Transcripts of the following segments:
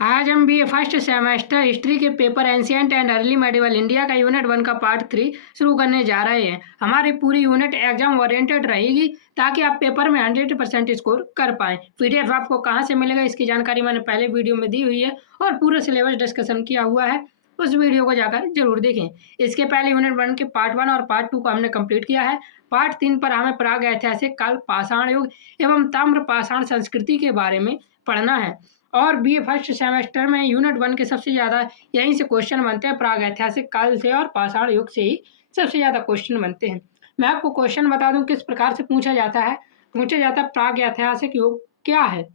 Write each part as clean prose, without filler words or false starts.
आज हम BA first semester history के paper ancient and early medieval India का यूनिट 1 का पार्ट 3 शुरू करने जा रहे हैं। हमारी पूरी यूनिट एग्जाम ओरिएंटेड रहेगी ताकि आप पेपर में 100% स्कोर कर पाएं। पीडीएफ आपको कहां से मिलेगा इसकी जानकारी मैंने पहले वीडियो में दी हुई है और पूरा सिलेबस डिस्कशन किया हुआ है, उस वीडियो को जाकर जरूर देखें। इसके पहले यूनिट 1 के पार्ट 1 और पार्ट 2 को हमने कंप्लीट किया है। पार्ट 3 पर हमें प्राग ऐतिहासिक काल, पाषाण युग एवं ताम्र पाषाण संस्कृति के बारे में पढ़ना है। और बीए फर्स्ट सेमेस्टर में यूनिट 1 के सबसे ज़्यादा यहीं से क्वेश्चन बनते हैं, प्राग ऐतिहासिक काल से और पाषाण युग से ही सबसे ज़्यादा क्वेश्चन बनते हैं। मैं आपको क्वेश्चन बता दूं किस प्रकार से पूछा जाता है। प्राग ऐतिहासिक युग क्या है,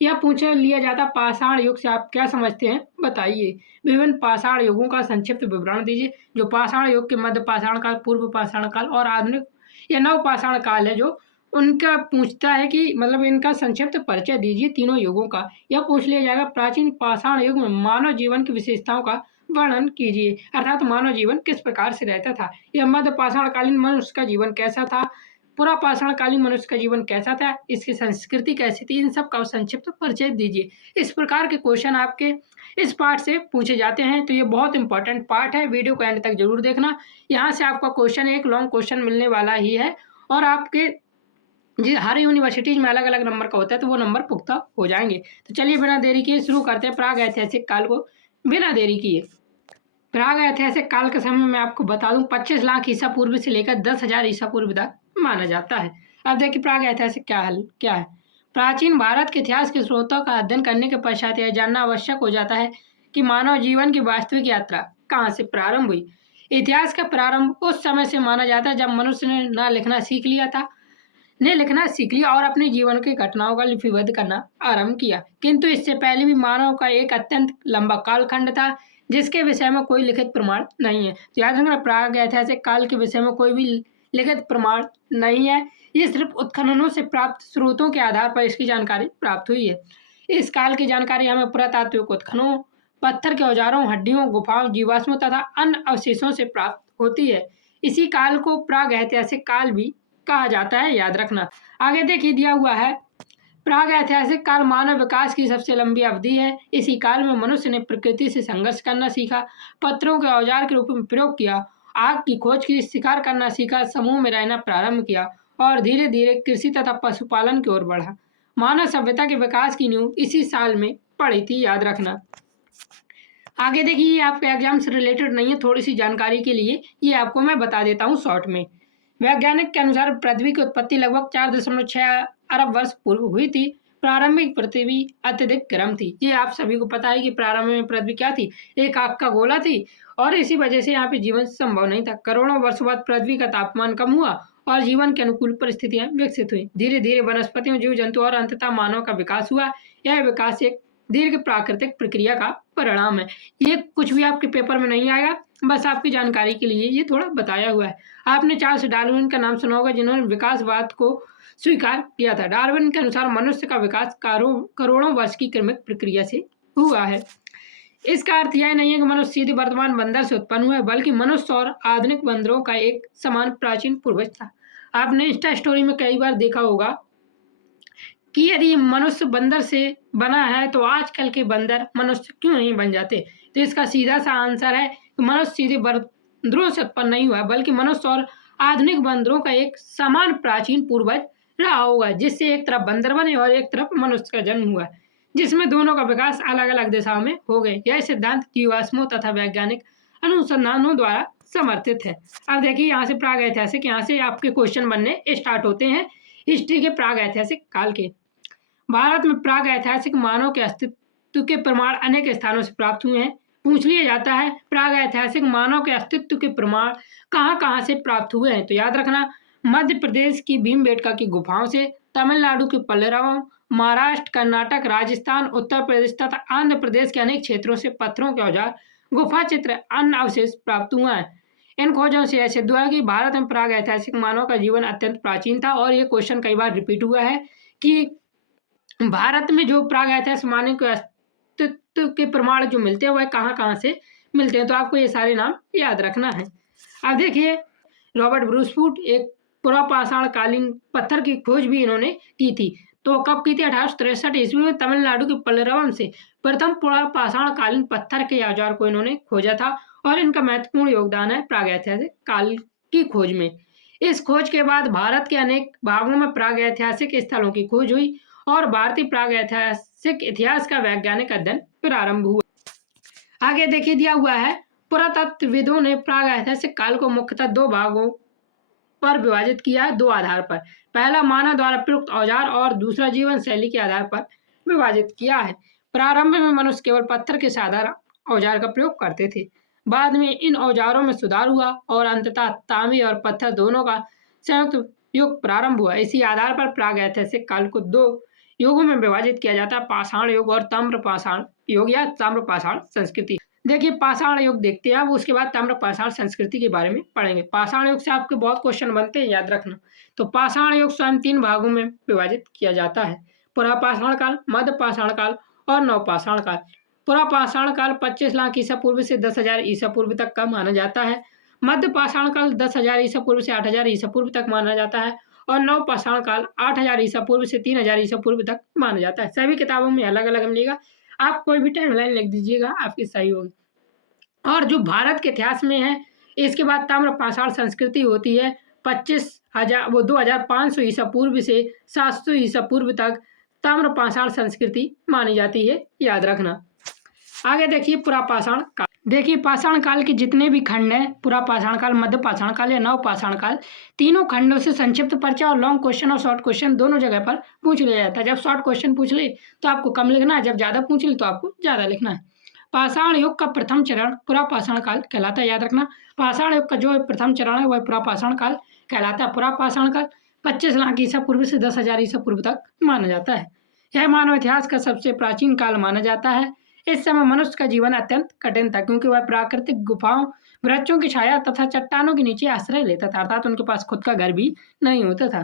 यह पूछ लिया जाता पाषाण युग से आप क्या समझते हैं बताइए। विभिन्न पाषाण युगों का संक्षिप्त विवरण दीजिए। जो पाषाण युग के मध्य पाषाण काल, पूर्व पाषाण काल और आधुनिक या नव पाषाण काल है, जो उनका पूछता है कि मतलब इनका संक्षिप्त परिचय दीजिए तीनों युगों का। यह पूछ लिया जाएगा प्राचीन पाषाण युग में मानव जीवन की विशेषताओं का वर्णन कीजिए, अर्थात मानव जीवन किस प्रकार से रहता था। यह मध्य पाषाण कालीन मनुष्य का जीवन कैसा था, पूरा पाषाण कालीन मनुष्य का जीवन कैसा था, इसकी संस्कृति कैसी थी, इन सब का संक्षिप्त परिचय दीजिए। इस प्रकार के क्वेश्चन आपके इस पार्ट से पूछे जाते हैं, तो ये बहुत इंपॉर्टेंट पार्ट है, वीडियो को एंड तक जरूर देखना। यहाँ से आपका क्वेश्चन एक लॉन्ग क्वेश्चन मिलने वाला ही है और आपके जी हर यूनिवर्सिटीज में अलग अलग नंबर का होता है, तो वो नंबर पुख्ता हो जाएंगे। तो चलिए बिना देरी किए शुरू करते हैं प्राग ऐतिहासिक काल को। बिना देरी किए प्राग ऐतिहासिक काल का समय मैं आपको बता दूं 25 लाख ईसा पूर्व से लेकर 10,000 ईसा पूर्व तक माना जाता है। अब देखिए प्राग ऐतिहासिक क्या है। प्राचीन भारत के इतिहास के स्रोतों का अध्ययन करने के पश्चात यह जानना आवश्यक हो जाता है कि मानव जीवन की वास्तविक यात्रा कहाँ से प्रारंभ हुई। इतिहास का प्रारंभ उस समय से माना जाता है जब मनुष्य ने लिखना सीख लिया और अपने जीवन की घटनाओं का लिपिबद्ध करना आरंभ किया। किंतु इससे पहले भी मानव का एक अत्यंत लंबा कालखंड था जिसके विषय में कोई लिखित प्रमाण नहीं है। तो याद रखना प्राग ऐतिहासिक काल के विषय में कोई भी लिखित प्रमाण नहीं है, ये सिर्फ उत्खननों से प्राप्त स्रोतों के आधार पर इसकी जानकारी प्राप्त हुई है। इस काल की जानकारी हमें पुरातात्विक उत्खननों, पत्थर के औजारों, हड्डियों, गुफाओं, जीवाश्मों तथा अन्य अवशेषों से प्राप्त होती है। इसी काल को प्राग ऐतिहासिक काल भी कहा जाता है, याद रखना। आगे देखिए दिया हुआ है, प्राग ऐतिहासिक काल मानव विकास की सबसे लंबी अवधि है। इसी काल में मनुष्य ने प्रकृति से संघर्ष करना सीखा, पत्थरों के औजार के रूप में प्रयोग किया, आग की खोज की, शिकार करना सीखा, समूह में रहना प्रारंभ किया और धीरे धीरे कृषि तथा पशुपालन की ओर बढ़ा। मानव सभ्यता के विकास की नींव इसी साल में पड़ी थी, याद रखना। आगे देखिए आपके एग्जाम से रिलेटेड नहीं है, थोड़ी सी जानकारी के लिए ये आपको मैं बता देता हूँ शॉर्ट में। वैज्ञानिक के अनुसार पृथ्वी की उत्पत्ति लगभग 4.6 अरब वर्ष पूर्व हुई थी। प्रारंभिक पृथ्वी अत्यधिक गर्म थी। ये आप सभी को पता है कि प्रारंभ में पृथ्वी क्या थी, एक आग का गोला थी और इसी वजह से यहाँ पे जीवन संभव नहीं था। करोड़ों वर्षों बाद पृथ्वी का तापमान कम हुआ और जीवन के अनुकूल परिस्थितियां विकसित हुई। धीरे धीरे वनस्पतियों, जीव जंतु और अंततः मानव का विकास हुआ। यह विकास एक दीर्घ प्राकृतिक प्रक्रिया का परिणाम है। ये कुछ भी आपके पेपर में नहीं आएगा, बस आपकी जानकारी के लिए ये थोड़ा बताया हुआ है। आपने चार्ल्स डार्विन का नाम सुना होगा, जिन्होंने विकासवाद को स्वीकार किया था। डार्विन के अनुसार मनुष्य का विकास करोड़ों वर्ष की क्रमिक प्रक्रिया से हुआ है। इसका अर्थ यह नहीं है कि मनुष्य सीधे वर्तमान बंदर से उत्पन्न हुआ है, बल्कि मनुष्य और आधुनिक बंदरों का एक समान प्राचीन पूर्वज था। आपने इंस्टा स्टोरी में कई बार देखा होगा कि यदि मनुष्य बंदर से बना है तो आजकल के बंदर मनुष्य क्यों नहीं बन जाते। तो इसका सीधा सा आंसर है कि मनुष्य सीधे बंदरों से उत्पन्न नहीं हुआ, बल्कि मनुष्य और आधुनिक बंदरों का एक समान प्राचीन पूर्वज रहा होगा, जिससे एक तरफ बंदर बने और एक तरफ मनुष्य का जन्म हुआ, जिसमें दोनों का विकास अलग अलग दिशाओं में हो गए। यह सिद्धांत जीवाश्मों तथा वैज्ञानिक अनुसंधानों द्वारा समर्थित है। अब देखिए यहाँ से प्राग ऐतिहासिक, यहाँ से आपके क्वेश्चन बनने स्टार्ट होते हैं हिस्ट्री के प्राग ऐतिहासिक काल के। भारत में प्राग ऐतिहासिक मानव के अस्तित्व के प्रमाण अनेक स्थानों से प्राप्त हुए हैं। पूछ लिया जाता है प्राग ऐतिहासिक मानव के अस्तित्व के प्रमाण कहाँ कहाँ से प्राप्त हुए हैं। तो याद रखना, मध्य प्रदेश की भीमबेटका की गुफाओं से, तमिलनाडु के पल्लव, महाराष्ट्र, कर्नाटक, राजस्थान, उत्तर प्रदेश तथा आंध्र प्रदेश के अनेक क्षेत्रों से पत्थरों के औजार, गुफा चित्र, अन्य अवशेष प्राप्त हुआ है। इन खोजों से यह सिद्ध हुआ कि भारत में प्राग ऐतिहासिक मानव का जीवन अत्यंत प्राचीन था। और ये क्वेश्चन कई बार रिपीट हुआ है कि भारत में जो प्राग ऐतिहासिक मानव के अस्तित्व के प्रमाण जो मिलते हैं वह कहाँ कहाँ से मिलते हैं। तो आपको ये सारे नाम याद रखना है। अब देखिए रॉबर्ट ब्रूसफूट एक पुरापाषाण कालीन पत्थर की खोज भी इन्होंने की थी। तो वो कब की थी? 1863 ईस्वी में तमिलनाडु के पल्लरम से प्रथम पुरापाषाणकालीन पत्थर के औजार को इन्होंने खोजा था और इनका महत्वपूर्ण योगदान है प्रागैतिहासिक काल की खोज में। इस खोज के बाद भारत के अनेक भागों में प्रागैतिहासिक स्थलों की खोज हुई और भारतीय प्रागैतिहासिक इतिहास का वैज्ञानिक अध्ययन प्रारंभ हुआ। आगे देखिए दिया हुआ है, पुरातत्वविदों ने प्रागैतिहासिक काल को मुख्यतः दो भागों पर विभाजित किया है, दो आधार पर। पहला मानव द्वारा प्रयुक्त औजार और दूसरा जीवन शैली के आधार पर विभाजित किया है। प्रारंभ में मनुष्य केवल पत्थर के साधारण औजार का प्रयोग करते थे। बाद में इन औजारों में सुधार हुआ और अंततः तांबे और पत्थर दोनों का संयुक्त युग प्रारंभ हुआ। इसी आधार पर प्रागैतिहासिक काल को दो युगों में विभाजित किया जाता है, पाषाण युग और ताम्रपाषाण युग या ताम्रपाषाण संस्कृति। देखिए पाषाण युग देखते हैं, अब उसके बाद ताम्रपाषाण संस्कृति के बारे में पढ़ेंगे। पाषाण युग से आपके बहुत क्वेश्चन बनते हैं, याद रखना। तो पाषाण युग स्वयं 3 भागों में विभाजित किया जाता है, पुरापाषाण काल, मध्यपाषाण काल और नवपाषाण काल। पुरापाषाण काल 25 लाख ईसा पूर्व से 10,000 ईसा पूर्व तक का माना जाता है। मध्यपाषाण काल 10,000 ईसा पूर्व से 8,000 ईसा पूर्व तक माना जाता है और नवपाषाण काल 8,000 ईसा पूर्व से 3,000 ईसा पूर्व तक माना जाता है। सभी किताबों में अलग अलग मिलेगा, आप कोई भी टाइमलाइन लिख दीजिएगा, आपकी सही होगी। और जो भारत के इतिहास में है, इसके बाद ताम्रपाषाण संस्कृति होती है 2500 ईसा पूर्व से 700 ईसा पूर्व तक ताम्रपाषाण संस्कृति मानी जाती है, याद रखना। आगे देखिए पुरापाषाण काल। देखिए पाषाण काल के जितने भी खंड हैं, पुरापाषाण काल, मध्यपाषाण काल या नवपाषाण काल, तीनों खंडों से संक्षिप्त परिचय और लॉन्ग क्वेश्चन और शॉर्ट क्वेश्चन दोनों जगह पर पूछ लिया जाता है। जब शॉर्ट क्वेश्चन पूछ ले तो आपको कम लिखना है, जब ज़्यादा पूछ ले तो आपको ज़्यादा लिखना है। पाषाण युग का प्रथम चरण पुरापाषाण काल कहलाता है, याद रखना। पाषाण युग का जो प्रथम चरण है वह पुरापाषाण काल कहलाता है। पुरापाषाण काल 25 लाख ईसा पूर्व से 10,000 ईसा पूर्व तक माना जाता है। यह मानव इतिहास का सबसे प्राचीन काल माना जाता है। इस समय मनुष्य का जीवन अत्यंत कठिन था, क्योंकि वह प्राकृतिक गुफाओं, वृक्षों की छाया तथा चट्टानों के नीचे आश्रय लेता था, अर्थात उनके पास खुद का घर भी नहीं होता था।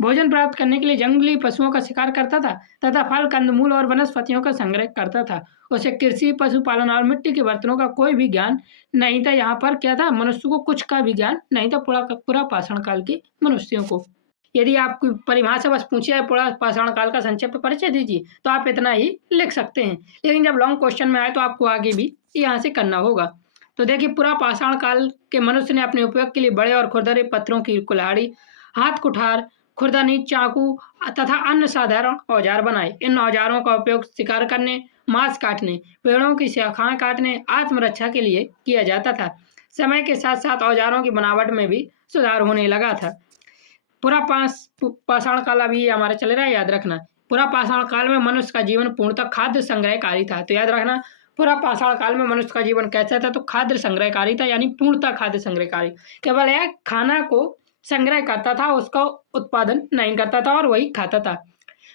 भोजन प्राप्त करने के लिए जंगली पशुओं का शिकार करता था तथा फल, कंदमूल और वनस्पतियों का संग्रह करता था। उसे कृषि, पशुपालन और मिट्टी के बर्तनों का कोई भी ज्ञान नहीं था। यहाँ पर क्या था, मनुष्य को कुछ का भी ज्ञान नहीं था, पुरापाषाण काल के मनुष्यों को। यदि आपकी परिभाषा बस पूछे है पुरापाषाण काल का संक्षिप्त परिचय दीजिए, तो आप इतना ही लिख सकते हैं। लेकिन जब लॉन्ग क्वेश्चन में आए तो आपको आगे भी यहाँ से करना होगा। तो देखिए पुरापाषाण काल के मनुष्य ने अपने उपयोग के लिए बड़े और खुरदरे पत्थरों की कुल्हाड़ी, हाथ कुठार, खुरदनी, चाकू तथा अन्य साधारण औजार बनाए। इन औजारों का उपयोग शिकार करने, मांस काटने, पेड़ों की शाखाएं काटने, आत्मरक्षा के लिए किया जाता था। समय के साथ साथ औजारों की बनावट में भी सुधार होने लगा था। पुरापाषाण काल अभी हमारा चल रहा है, याद रखना। पुरापाषाण काल में मनुष्य का जीवन पूर्णतः खाद्य संग्रहकारी था, तो याद रखना पुरापाषाण काल में मनुष्य का जीवन कैसा था, तो खाद्य संग्रहकारी था, यानी पूर्णतः खाद्य संग्रहकारी। केवल यह खाना को संग्रह करता था, उसका उत्पादन नहीं करता था और वही खाता था।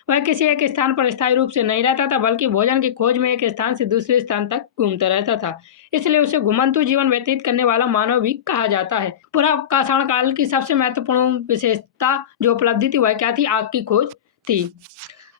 वह किसी एक स्थान पर स्थायी रूप से नहीं रहता था, बल्कि भोजन की खोज में एक स्थान से दूसरे स्थान तक घूमता रहता था। इसलिए उसे घुमंतु जीवन व्यतीत करने वाला मानव भी कहा जाता है। पुरापाषाण काल की सबसे महत्वपूर्ण विशेषता जो उपलब्धि थी वह क्या थी, आग की खोज थी।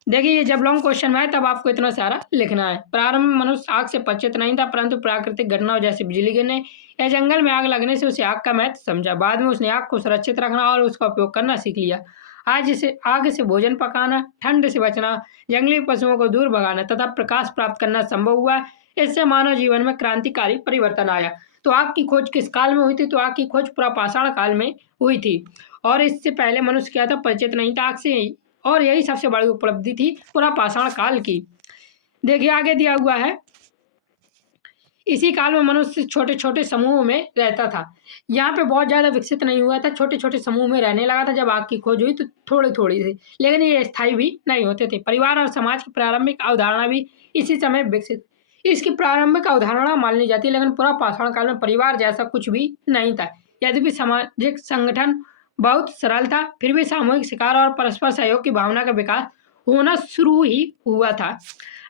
देखिए जब लॉन्ग क्वेश्चन में आए तब आपको इतना सारा लिखना है। प्रारंभ में मनुष्य आग से परिचित नहीं था, परंतु प्राकृतिक घटनाओं जैसे बिजली गिरने या जंगल में आग लगने से उसे आग का महत्व समझा। बाद में उसने आग को सुरक्षित रखना और उसका उपयोग करना सीख लिया। आज इसे आग से भोजन पकाना, ठंड से बचना, जंगली पशुओं को दूर भगाना तथा प्रकाश प्राप्त करना संभव हुआ। इससे मानव जीवन में क्रांतिकारी परिवर्तन आया। तो आग की खोज किस काल में हुई थी, तो आग की खोज पुरापाषाण काल में हुई थी और इससे पहले मनुष्य क्या था, परिचित नहीं था आग से, और यही सबसे बड़ी उपलब्धि थी पुरापाषाण काल की। देखिए आगे दिया हुआ है, इसी काल में मनुष्य छोटे छोटे समूहों में रहता था। यहाँ पे बहुत ज़्यादा विकसित नहीं हुआ था, छोटे छोटे समूह में रहने लगा था। जब आग की खोज हुई तो थोड़ी थोड़ी थे, लेकिन ये स्थायी भी नहीं होते थे। परिवार और समाज की प्रारंभिक अवधारणा भी इसी समय विकसित, इसकी प्रारंभिक अवधारणा मान ली जाती है, लेकिन पुरापाषाण काल में परिवार जैसा कुछ भी नहीं था। यद्यपि सामाजिक संगठन बहुत सरल था, फिर भी सामूहिक शिकार और परस्पर सहयोग की भावना का विकास होना शुरू ही हुआ था।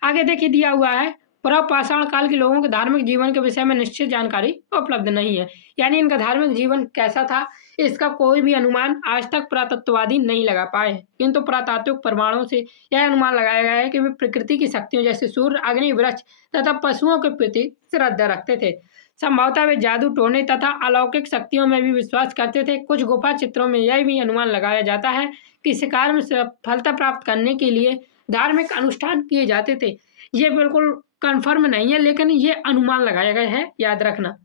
आगे देखिए दिया हुआ है, पुरापाषाण काल के लोगों के धार्मिक जीवन के विषय में निश्चित जानकारी उपलब्ध नहीं है, यानी इनका धार्मिक जीवन कैसा था इसका कोई भी अनुमान आज तक पुरातत्ववादी नहीं लगा पाए हैं। किंतु पुरातात्विक प्रमाणों से यह अनुमान लगाया गया है कि वे प्रकृति की शक्तियों जैसे सूर्य, अग्नि, वृक्ष तथा पशुओं के प्रति श्रद्धा रखते थे। संभवतः वे जादू टोने तथा अलौकिक शक्तियों में भी विश्वास करते थे। कुछ गुफा चित्रों में यह भी अनुमान लगाया जाता है कि शिकार में सफलता प्राप्त करने के लिए धार्मिक अनुष्ठान किए जाते थे। ये बिल्कुल कन्फर्म नहीं है, लेकिन ये अनुमान लगाया गया है, याद रखना।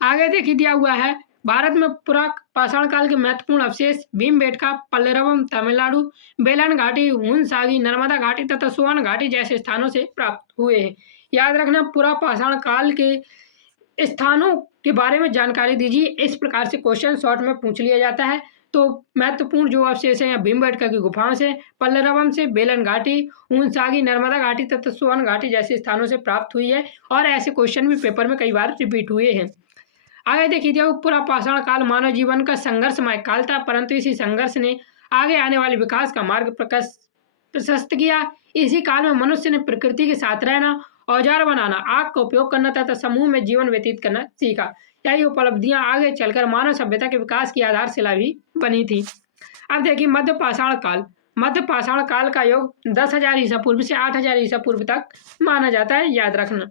आगे देखिए दिया हुआ है, भारत में पुराक पाषाण काल के महत्वपूर्ण अवशेष भीमबेटका, पल्लेरवम तमिलनाडु, बेलन घाटी, हुंसागी, नर्मदा घाटी तथा सोन घाटी जैसे स्थानों से प्राप्त हुए हैं। याद रखना, पुरा पाषाण काल के स्थानों के बारे में जानकारी दीजिए। इस प्रकार से क्वेश्चन शॉर्ट में पूछ लिया जाता है। तो महत्वपूर्ण जो अवशेष हैं भीमबेटका की गुफाओं से, पल्लरवम से, बेलन घाटी, हुंसागी, नर्मदा घाटी तथा सोन घाटी जैसे स्थानों से प्राप्त हुई है, और ऐसे क्वेश्चन भी पेपर में कई बार रिपीट हुए हैं। आगे देखिए, जब पूरा पाषाण काल मानव जीवन का संघर्षमय काल था, परंतु इसी संघर्ष ने आगे आने वाले विकास का मार्ग प्रशस्त किया। इसी काल में मनुष्य ने प्रकृति के साथ रहना, औजार बनाना, आग का उपयोग करना तथा समूह में जीवन व्यतीत करना सीखा। यही उपलब्धियां आगे चलकर मानव सभ्यता के विकास की आधारशिला भी बनी थी। अब देखिए, मध्य पाषाण काल। मध्य पाषाण काल का योग 10,000 ईसा पूर्व से 8,000 ईसा पूर्व तक माना जाता है, याद रखना।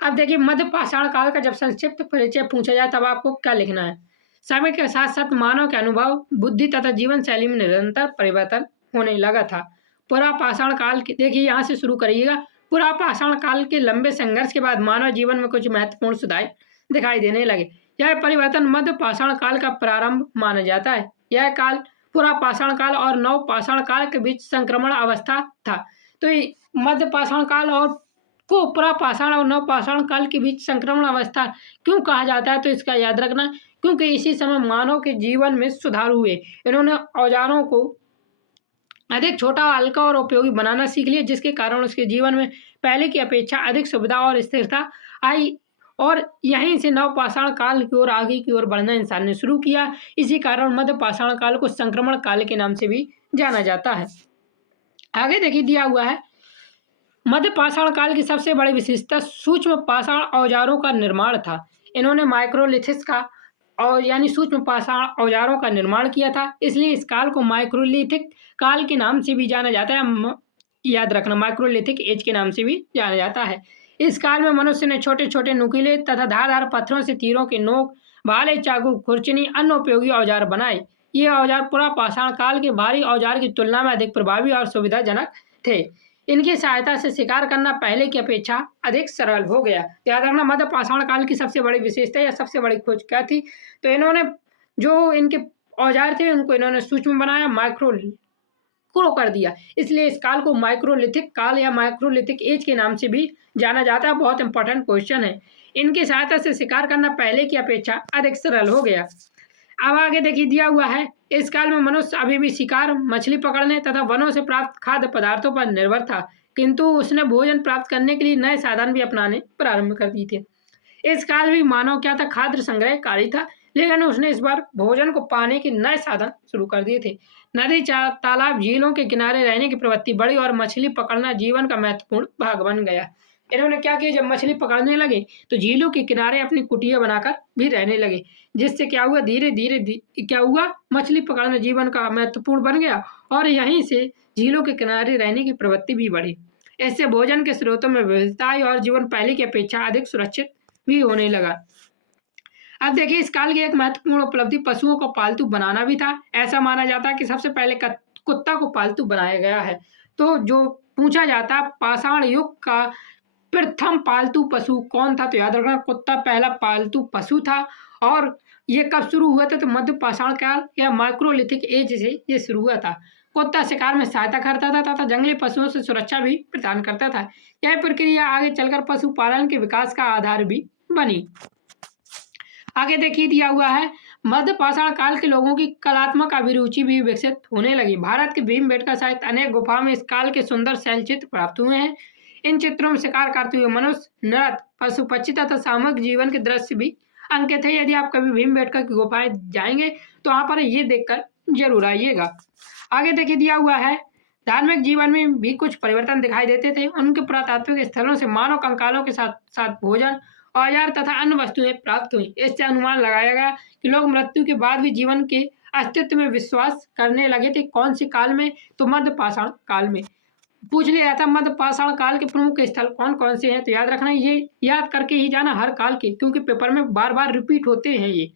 अब देखिए, मध्य पाषाण काल का जब संक्षिप्त परिचय पूछा जाए तब आपको क्या लिखना है। समय के साथ साथ मानव के अनुभव, बुद्धि तथा जीवन शैली में निरंतर परिवर्तन होने लगा था। पुरा पाषाण काल के, देखिए यहाँ से शुरू करिएगा। पुरा पाषाण काल के लंबे संघर्ष के बाद मानव जीवन में कुछ महत्वपूर्ण सुधार दिखाई देने लगे। यह परिवर्तन मध्य पाषाण काल का प्रारंभ माना जाता है। यह काल पुरा पाषाण काल और नव पाषाण काल के बीच संक्रमण अवस्था था। तो मध्य पाषाण काल और को पुरा पाषाण और नव पाषाण काल के बीच संक्रमण अवस्था क्यों कहा जाता है, तो इसका याद रखना, क्योंकि इसी समय मानव के जीवन में सुधार हुए। इन्होंने औजारों को अधिक छोटा, हल्का और उपयोगी बनाना सीख लिया, जिसके कारण उसके जीवन में पहले की अपेक्षा अधिक सुविधा और स्थिरता आई, और यहीं से नव पाषाण काल की ओर आगे की ओर बढ़ना इंसान ने शुरू किया। इसी कारण मध्य पाषाण काल को संक्रमण काल के नाम से भी जाना जाता है। आगे देखिए दिया हुआ है, मध्य पाषाण काल की सबसे बड़ी विशेषता सूक्ष्म पाषाण औजारों का निर्माण था। इन्होंने माइक्रोलिथिस का और यानी सूक्ष्म पाषाण औजारों का निर्माण किया था, इसलिए इस काल को माइक्रोलिथिक काल के नाम से भी जाना जाता है। याद रखना, माइक्रोलिथिक एज के नाम से भी जाना जाता है। इस काल में मनुष्य ने छोटे छोटे नुकीले तथा धारदार पत्थरों से तीरों के नोक, भाले, चाकू, खुरचनी, अन्य उपयोगी औजार बनाए। ये औजार पुरा पाषाण काल के भारी औजार की तुलना में अधिक प्रभावी और सुविधाजनक थे। इनकी सहायता से शिकार करना पहले की अपेक्षा अधिक सरल हो गया। याद रखना, मध्य पाषाण काल की सबसे बड़ी विशेषता या सबसे बड़ी खोज क्या थी, तो इन्होंने जो इनके औजार थे उनको इन्होंने सूक्ष्म बनाया, माइक्रो कर दिया, इसलिए इस काल को माइक्रोलिथिक काल या माइक्रोलिथिक एज के नाम से भी जाना जाता है। बहुत इंपॉर्टेंट क्वेश्चन है। इनकी सहायता से शिकार करना पहले की अपेक्षा अधिक सरल हो गया। अब आगे देखिए दिया हुआ है, इस काल में मनुष्य अभी भी शिकार, मछली पकड़ने तथा वनों से प्राप्त खाद्य पदार्थों पर निर्भर था, किंतु उसने भोजन प्राप्त करने के लिए नए साधन भी अपनाने प्रारंभ कर दिए थे। इस काल भी मानव क्या था, खाद्य संग्रहकारी था, लेकिन उसने इस बार भोजन को पाने के नए साधन शुरू कर दिए थे। नदी, तालाब, झीलों के किनारे रहने की प्रवृत्ति बढ़ी और मछली पकड़ना जीवन का महत्वपूर्ण भाग बन गया। इन्होंने क्या किया, जब मछली पकड़ने लगे तो झीलों के किनारे अपनी कुटिया बनाकर भी रहने लगे, जिससे क्या हुआ, धीरे धीरे क्या हुआ, मछली पकड़ना जीवन का महत्वपूर्ण बन गया और यहीं से झीलों के किनारे रहने की प्रवृत्ति भी बढ़ी। इससे भोजन के स्रोतों में विविधता आई और जीवन पहले की अपेक्षा अधिक सुरक्षित भी होने लगा। अब देखिए, इस काल की एक महत्वपूर्ण उपलब्धि पशुओं को पालतू बनाना भी था। ऐसा माना जाता है कि सबसे पहले कुत्ता को पालतू बनाया गया है। तो जो पूछा जाता है, पाषाण युग का प्रथम पालतू पशु कौन था, तो याद रखना, कुत्ता पहला पालतू पशु था। और ये कब शुरू हुआ था, तो मध्य पाषाण काल या माइक्रोलिथिक एज से ये शुरू हुआ था। कुत्ता शिकार में सहायता करता था तथा जंगली पशुओं से सुरक्षा भी प्रदान करता था। यह प्रक्रिया आगे चलकर पशुपालन के विकास का आधार भी बनी। आगे देखिए दिया हुआ है, मध्य पाषाण काल के लोगों की कलात्मक अभिरुचि भी विकसित होने लगी। भारत के भीमबेटका सहित अनेक गुफाओं में इस काल के सुंदर शैल चित्र प्राप्त हुए हैं। इन चित्रों में शिकार करते हुए मनुष्य, नृत्य, पशु पक्षी तथा सामूहिक जीवन के दृश्य भी अंकित है। यदि आप कभी भीमबेटका की गुफाएं जाएंगे तो वहां पर ये देखकर जरूर आइएगा। आगे देखिए दिया हुआ है, धार्मिक जीवन में भी कुछ परिवर्तन दिखाई देते थे। उनके पुरातात्विक स्थलों से मानव कंकालों के साथ साथ भोजन, औजार तथा अन्य वस्तुएं प्राप्त हुई। इससे अनुमान लगाया गया कि लोग मृत्यु के बाद भी जीवन के अस्तित्व में विश्वास करने लगे थे। कौन से काल में, तो मध्य पाषाण काल में। पूछ लिया जाता मध्य पाषाण काल के प्रमुख स्थल कौन कौन से हैं, तो याद रखना, ये याद करके ही जाना हर काल के, क्योंकि पेपर में बार बार रिपीट होते हैं ये।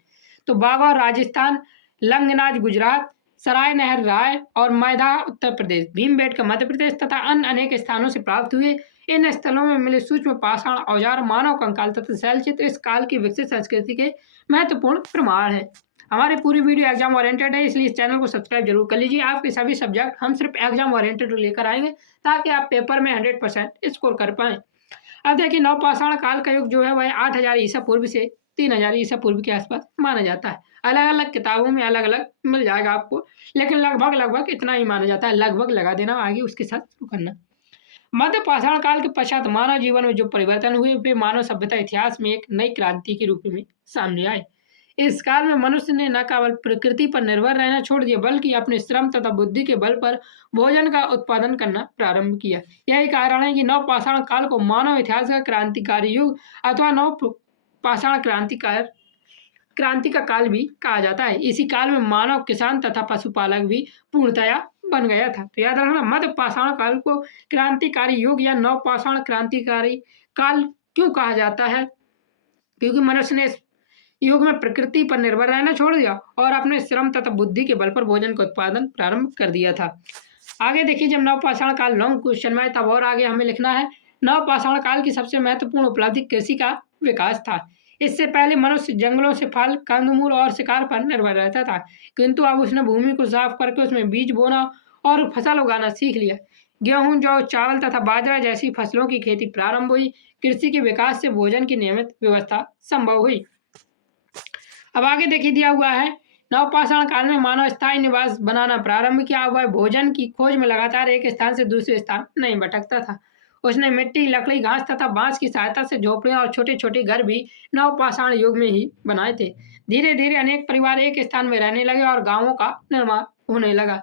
तो बागा राजस्थान, लंगनाज गुजरात, सराय नहर राय और मैदा उत्तर प्रदेश, भीमबेटका मध्य प्रदेश तथा अन्य अनेक स्थानों से प्राप्त हुए। इन स्थलों में मिले सूक्ष्म पाषाण औजार, मानव कंकाल तथा शैलचित्र इस काल की विकसित संस्कृति के महत्वपूर्ण प्रमाण हैं। हमारी पूरी वीडियो एग्जाम ओरिएंटेड है, इसलिए इस चैनल को सब्सक्राइब जरूर कर लीजिए। आपके सभी सब्जेक्ट हम सिर्फ एग्जाम ओरिएंटेड लेकर आएंगे ताकि आप पेपर में 100% स्कोर कर पाएं। अब देखिए, नवपाषाण काल का युग जो है वह 8000 ईसा पूर्व से 3000 ईसा पूर्व के आसपास माना जाता है। अलग अलग किताबों में अलग अलग मिल जाएगा आपको, लेकिन लगभग इतना ही माना जाता है। लगभग लगा देना, आगे उसके साथ शुरू करना। मध्य पाषाण काल के पश्चात मानव जीवन में जो परिवर्तन हुए वे मानव सभ्यता इतिहास में एक नई क्रांति के रूप में सामने आए। इस काल में मनुष्य ने न केवल प्रकृति पर निर्भर रहना छोड़ दिया, बल्कि अपने श्रम तथा बुद्धि के बल पर भोजन का उत्पादन करना प्रारंभ किया। यही कारण है कि नवपाषाण काल को मानव इतिहास का क्रांतिकारी युग अथवा नवपाषाण क्रांति का काल भी कहा जाता है। इसी काल में मानव किसान तथा पशुपालक भी पूर्णतया बन गया था। तो याद रखना, मध्य पाषाण काल को क्रांतिकारी युग या नवपाषाण क्रांतिकारी काल क्यों कहा जाता है? क्योंकि मनुष्य ने इस युग में प्रकृति पर निर्भर रहना छोड़ दिया और अपने श्रम तथा बुद्धि के बल पर भोजन का उत्पादन प्रारंभ कर दिया था। आगे देखिए, जब नवपाषाण काल लॉन्ग क्वेश्चन में तब और आगे हमें लिखना है, नवपाषाण काल की सबसे महत्वपूर्ण उपलब्धि कृषि का विकास था। इससे पहले मनुष्य जंगलों से फल, कंदमूल और शिकार पर निर्भर रहता था, किंतु अब उसने भूमि को साफ करके उसमें बीज बोना और फसल उगाना सीख लिया। गेहूं, जौ, चावल तथा बाजरा जैसी फसलों की खेती प्रारंभ हुई। कृषि के विकास से भोजन की नियमित व्यवस्था संभव हुई। अब आगे देखिए, दिया हुआ है, नवपाषाण काल में मानव स्थायी निवास बनाना प्रारंभ किया। वह भोजन की खोज में लगातार एक स्थान से दूसरे स्थान नहीं भटकता था। उसने मिट्टी, लकड़ी, घास तथा बांस की सहायता से झोपड़ियां और छोटे छोटे घर भी नवपाषाण युग में ही बनाए थे। धीरे धीरे अनेक परिवार एक स्थान में रहने लगे और गांवों का निर्माण होने लगा।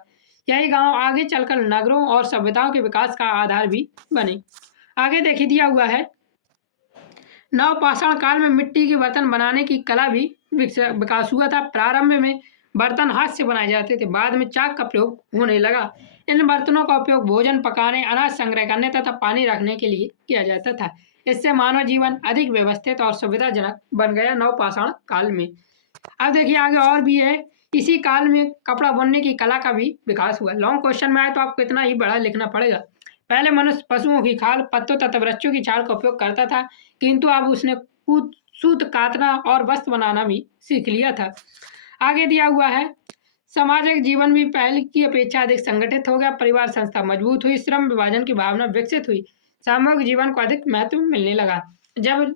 यही गांव आगे चलकर नगरों और सभ्यताओं के विकास का आधार भी बने। आगे देखिए, दिया हुआ है, नवपाषाण काल में मिट्टी के बर्तन बनाने की कला भी विकास हुआ था। प्रारंभ में बर्तन हाथ से बनाए जाते थे, बाद में चाक का प्रयोग होने लगा। इन बर्तनों का उपयोग भोजन पकाने, अनाज संग्रह करने तथा पानी रखने के लिए किया जाता था। इससे मानव जीवन अधिक व्यवस्थित और सुविधाजनक बन गया नवपाषाण काल में। अब देखिए, आगे और भी है, इसी काल में कपड़ा बुनने की कला का भी विकास हुआ। लॉन्ग क्वेश्चन में आए तो आपको इतना ही बड़ा लिखना पड़ेगा। पहले मनुष्य पशुओं की खाल, पत्तों तथा वृक्षों की छाल का उपयोग करता था, किंतु अब उसने सूत काटना और वस्त्र बनाना भी सीख लिया था। आगे दिया हुआ है, सामाजिक जीवन भी पहले की अपेक्षा अधिक संगठित हो गया। परिवार संस्था मजबूत हुई, श्रम विभाजन की भावना विकसित हुई, सामूहिक जीवन को अधिक महत्व मिलने लगा। जब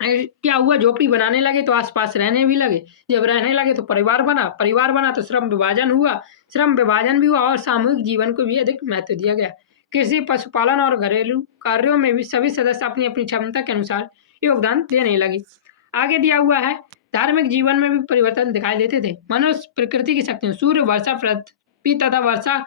क्या हुआ, झोपड़ी बनाने लगे तो आसपास रहने भी लगे। जब रहने लगे तो परिवार बना तो श्रम विभाजन हुआ, श्रम विभाजन भी हुआ और सामूहिक जीवन को भी अधिक महत्व दिया गया। कृषि, पशुपालन और घरेलू कार्यों में भी सभी सदस्य अपनी अपनी क्षमता के अनुसार योगदान देने लगे। आगे दिया हुआ है, धार्मिक जीवन में भी परिवर्तन दिखाई देते थे। मनुष्य प्रकृति की शक्तियों, सूर्य, वर्षा, पृथ्वी तथा वर्षा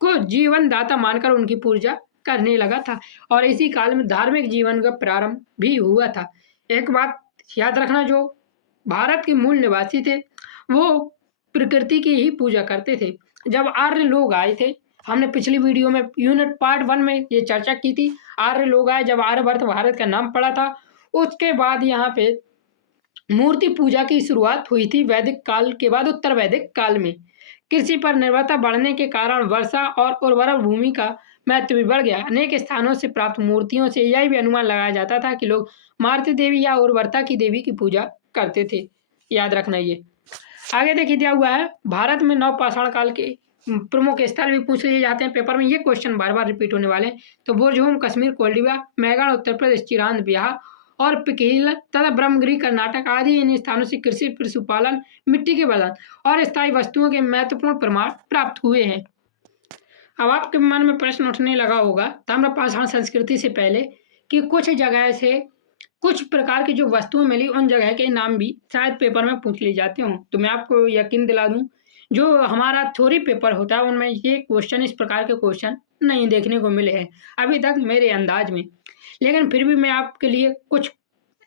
को जीवन दाता मानकर उनकी पूजा करने लगा था और इसी काल में धार्मिक जीवन का प्रारंभ भी हुआ था। एक बात याद रखना, जो भारत के मूल निवासी थे वो प्रकृति की ही पूजा करते थे। जब आर्य लोग आए थे, हमने पिछली वीडियो में यूनिट पार्ट 1 में ये चर्चा की थी, आर्य लोग आए, जब आर्यभट्ट भारत का नाम पड़ा था, उसके बाद यहाँ पे मूर्ति पूजा की शुरुआत हुई थी। वैदिक काल के बाद उत्तर वैदिक काल में कृषि पर निर्भरता बढ़ने के कारण वर्षा और उर्वरक भूमि का महत्व भी बढ़ गया। अनेक स्थानों से प्राप्त मूर्तियों से यह भी अनुमान लगाया जाता था कि लोग मारुति देवी या उर्वरता की देवी की पूजा करते थे। याद रखना ये। आगे देखिए, दिया हुआ है, भारत में नवपाषाण काल के प्रमुख स्थल भी पूछ लिए जाते हैं पेपर में। ये क्वेश्चन बार बार रिपीट होने वाले हैं। तो बोरझूम कश्मीर, कोल्डिवा, मैगण उत्तर प्रदेश, चिरांद बिहार और पिकील तथा ब्रह्मगिरी कर्नाटक आदि इन स्थानों से कृषि, पशुपालन, मिट्टी के बर्तन और स्थायी वस्तुओं के महत्वपूर्ण प्रमाण प्राप्त हुए हैं। अब आपके मन में प्रश्न उठने लगा होगा ताम्रपाषाण संस्कृति से पहले कि कुछ जगह से कुछ प्रकार की जो वस्तुएं मिली उन जगह के नाम भी शायद पेपर में पूछ लिए जाते हों। तो मैं आपको यकीन दिला दूं, जो हमारा थ्योरी पेपर होता है उनमें ये क्वेश्चन, इस प्रकार के क्वेश्चन नहीं देखने को मिले हैं अभी तक मेरे अंदाज में। लेकिन फिर भी मैं आपके लिए कुछ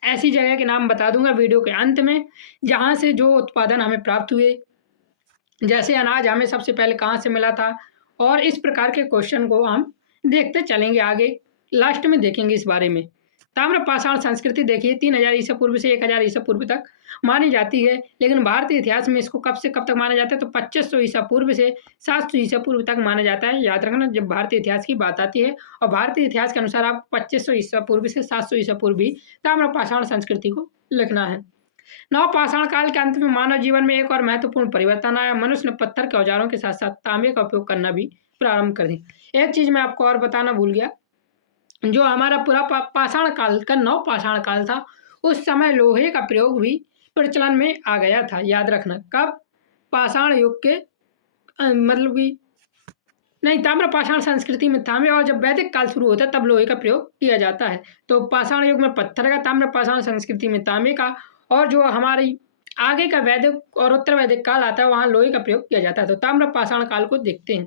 ऐसी जगह के नाम बता दूंगा वीडियो के अंत में, जहाँ से जो उत्पादन हमें प्राप्त हुए, जैसे अनाज हमें सबसे पहले कहाँ से मिला था, और इस प्रकार के क्वेश्चन को हम देखते चलेंगे आगे, लास्ट में देखेंगे इस बारे में। ताम्र पाषाण संस्कृति देखिए 3000 ईसा पूर्व से 1000 ईसा पूर्व तक मानी जाती है, लेकिन भारतीय इतिहास में इसको कब से कब तक माना जाता है तो 2500 ईसा पूर्व से 700 ईसा पूर्व तक माना जाता है। याद रखना जब भारतीय इतिहास की बात आती है, और भारतीय इतिहास के अनुसार आप 2500 ईसा पूर्व से 700 ईसा पूर्व भी ताम्र पाषाण संस्कृति को लिखना है। नवपाषाण काल के अंत में मानव जीवन में एक और महत्वपूर्ण परिवर्तन आया। मनुष्य ने पत्थर के औजारों के साथ साथ तांबे का उपयोग करना भी प्रारंभ कर दिया। एक चीज मैं आपको और बताना भूल गया, जो हमारा पूरा पाषाण काल का नवपाषाण काल था, उस समय लोहे का प्रयोग भी प्रचलन में आ गया था। याद रखना कब, पाषाण युग के मतलब कि नहीं, ताम्र पाषाण संस्कृति में तांबे, और जब वैदिक काल शुरू होता है तब लोहे का प्रयोग किया जाता है। तो पाषाण युग में पत्थर का, ताम्र पाषाण संस्कृति में तांबे का, और जो हमारी आगे का वैदिक और उत्तर वैदिक काल आता है वहाँ लोहे का प्रयोग किया जाता है। तो ताम्र पाषाण काल को देखते हैं।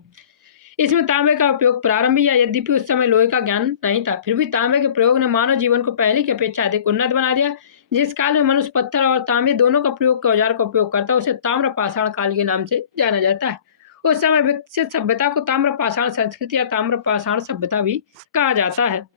इसमें तांबे का उपयोग प्रारंभ या यद्यपि उस समय लोहे का ज्ञान नहीं था, फिर भी तांबे के प्रयोग ने मानव जीवन को पहले की अपेक्षा अधिक उन्नत बना दिया। जिस काल में मनुष्य पत्थर और तांबे दोनों का प्रयोग के औजार का उपयोग करता है उसे ताम्र पाषाण काल के नाम से जाना जाता है। उस समय विकसित सभ्यता को ताम्र पाषाण संस्कृति या ताम्र पाषाण सभ्यता भी कहा जाता है।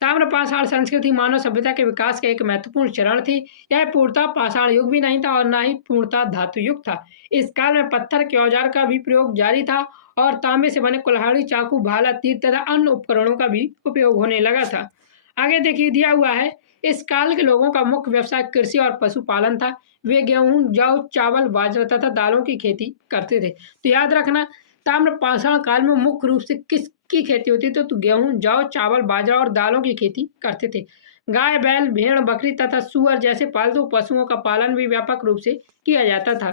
ताम्र पाषाण संस्कृति मानव सभ्यता के विकास का एक महत्वपूर्ण चरण थी। यह पूर्णतः पाषाण युग भी नहीं था और न ही पूर्णतः धातु युग था। इस काल में पत्थर के औजार का भी प्रयोग जारी था और तांबे से बने कुल्हाड़ी, चाकू, भाला, तीर तथा अन्य उपकरणों का भी उपयोग होने लगा था। आगे देखिए दिया हुआ है, इस काल के लोगों का मुख्य व्यवसाय कृषि और पशुपालन था। वे गेहूं, जौ, चावल, बाजरा तथा दालों की खेती करते थे। तो याद रखना ताम्र पाषाण काल में मुख्य रूप से किसकी खेती होती थी तो गेहूं, जौ, चावल, बाजरा और दालों की खेती करते थे। गाय, बैल, भेड़, बकरी तथा सुअर जैसे पालतू पशुओं का पालन भी व्यापक रूप से किया जाता था।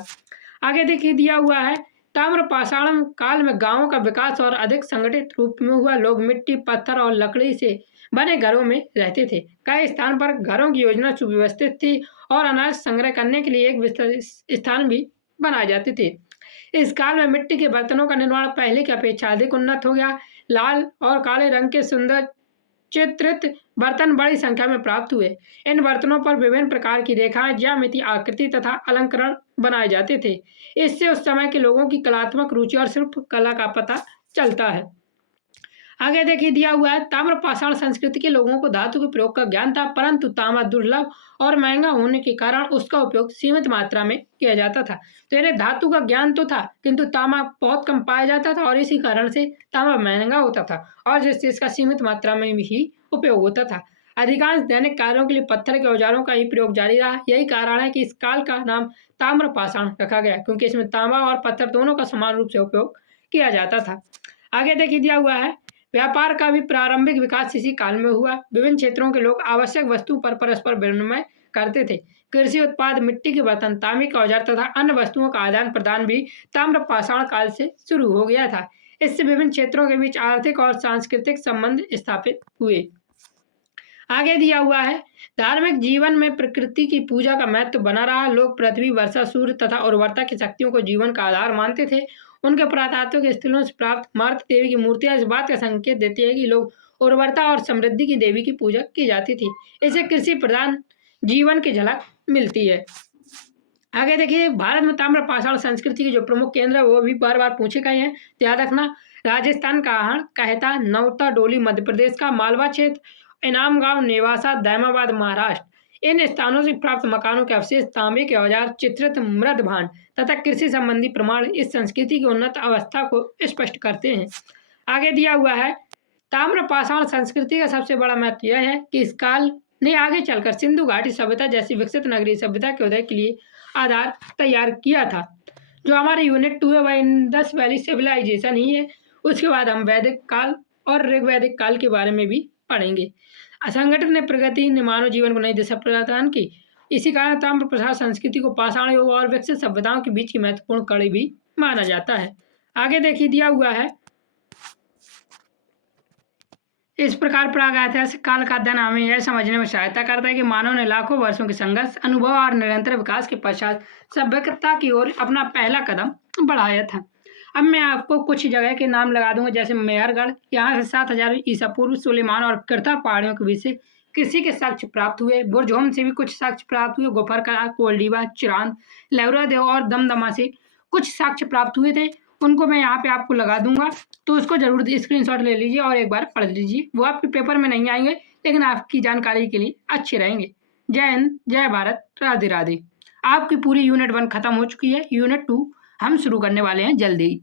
आगे देखिए दिया हुआ है, ताम्र पाषाण काल में गांवों का विकास और अधिक संगठित रूप में हुआ। लोग मिट्टी, पत्थर और लकड़ी से बने घरों में रहते थे। कई स्थान पर घरों की योजना सुव्यवस्थित थी और अनाज संग्रह करने के लिए एक विस्तृत स्थान भी बनाए जाते थे। इस काल में मिट्टी के बर्तनों का निर्माण पहले की अपेक्षा अधिक उन्नत हो गया। लाल और काले रंग के सुंदर चित्रित बर्तन बड़ी संख्या में प्राप्त हुए। इन बर्तनों पर विभिन्न प्रकार की रेखाएं, ज्यामिति, आकृति तथा अलंकरण बनाए जाते थे। इससे उस समय के लोगों की कलात्मक रुचि और शिल्प कला का पता चलता है। आगे देखिए दिया हुआ है, ताम्र पाषाण संस्कृति के लोगों को धातु के प्रयोग का ज्ञान था, परंतु तांबा दुर्लभ और महंगा होने के कारण उसका उपयोग सीमित मात्रा में किया जाता था। तो इन्हें धातु का ज्ञान तो था किंतु तांबा बहुत कम पाया जाता था और इसी कारण से तांबा महंगा होता था और जिससे इसका सीमित मात्रा में ही उपयोग होता था। अधिकांश दैनिक कार्यों के लिए पत्थर के औजारों का ही प्रयोग जारी रहा। यही कारण है कि इस काल का नाम ताम्र पाषाण रखा गया, क्योंकि इसमें तांबा और पत्थर दोनों का समान रूप से उपयोग किया जाता था। आगे देखिए दिया हुआ है, व्यापार का भी प्रारंभिक विकास इसी काल में हुआ। विभिन्न क्षेत्रों के लोग आवश्यक वस्तुओं पर परस्पर विनिमय करते थे। कृषि उत्पाद, मिट्टी के बर्तन, तांबे के औजार तथा अन्य वस्तुओं का आदान प्रदान भी ताम्र पाषाण काल से शुरू हो गया था। इससे विभिन्न क्षेत्रों के बीच आर्थिक और सांस्कृतिक संबंध स्थापित हुए। आगे दिया हुआ है, धार्मिक जीवन में प्रकृति की पूजा का महत्व बना रहा। लोग पृथ्वी, वर्षा, सूर्य तथा उर्वरता की शक्तियों को जीवन का आधार मानते थे। उनके पुरातात्विक स्थलों से प्राप्त मार्त देवी की मूर्तियां इस बात का संकेत देती है कि लोग उर्वरता और समृद्धि की देवी की पूजा की जाती थी। इससे कृषि प्रधान जीवन की झलक मिलती है। आगे देखिए, भारत में ताम्र पाषाण संस्कृति के जो प्रमुख केंद्र है वो भी बार बार पूछे गए हैं, ध्यान रखना। राजस्थान का आहण, कहता, नौता, डोली मध्य प्रदेश का, मालवा क्षेत्र, इनाम गांव, नेवासा, दैमाबाद महाराष्ट्र। इन स्थानों से प्राप्त मकानों के अवशेष, तांबे के औजार, चित्रित मृद भांड तथा कृषि संबंधी प्रमाण इस संस्कृति की उन्नत अवस्था को स्पष्ट करते हैं। आगे दिया हुआ है, ताम्र पाषाण संस्कृति का सबसे बड़ा महत्व यह है कि इस काल ने आगे चलकर सिंधु घाटी सभ्यता जैसी विकसित नगरीय सभ्यता के उदय के लिए आधार तैयार किया था। जो हमारे यूनिट 2 है वह इंडस वैली सिविलाइजेशन ही है। उसके बाद हम वैदिक काल और ऋग्वैदिक काल के बारे में भी पढ़ेंगे। असंगठित ने प्रगति ने मानव जीवन को नई दिशा प्रदान की। इसी कारण ताम्र पाषाण संस्कृति को पाषाण युग और विकसित सभ्यताओं के बीच की महत्वपूर्ण कड़ी भी माना जाता है। आगे देखिए दिया हुआ है, इस प्रकार प्रागैतिहासिक काल का अध्ययन हमें यह समझने में सहायता करता है कि मानव ने लाखों वर्षों के संघर्ष, अनुभव और निरंतर विकास के पश्चात सभ्यता की ओर अपना पहला कदम बढ़ाया था। अब मैं आपको कुछ जगह के नाम लगा दूंगा, जैसे मेहरगढ़, यहाँ से 7000 ईसा पूर्व सुलेमान और करता पहाड़ियों के बीच से कृषि के साक्ष्य प्राप्त हुए। बुरजोम से भी कुछ साक्ष्य प्राप्त हुए। गोफरकला, कोल्डीबा, चिरांद, लौरादेव और दमदमा से कुछ साक्ष्य प्राप्त हुए थे। उनको मैं यहाँ पे आपको लगा दूंगा, तो उसको जरूर स्क्रीनशॉट ले लीजिए और एक बार पढ़ लीजिए। वो आपके पेपर में नहीं आएंगे लेकिन आपकी जानकारी के लिए अच्छे रहेंगे। जय हिंद, जय भारत, राधे राधे। आपकी पूरी यूनिट 1 खत्म हो चुकी है। यूनिट 2 हम शुरू करने वाले हैं जल्दी ही।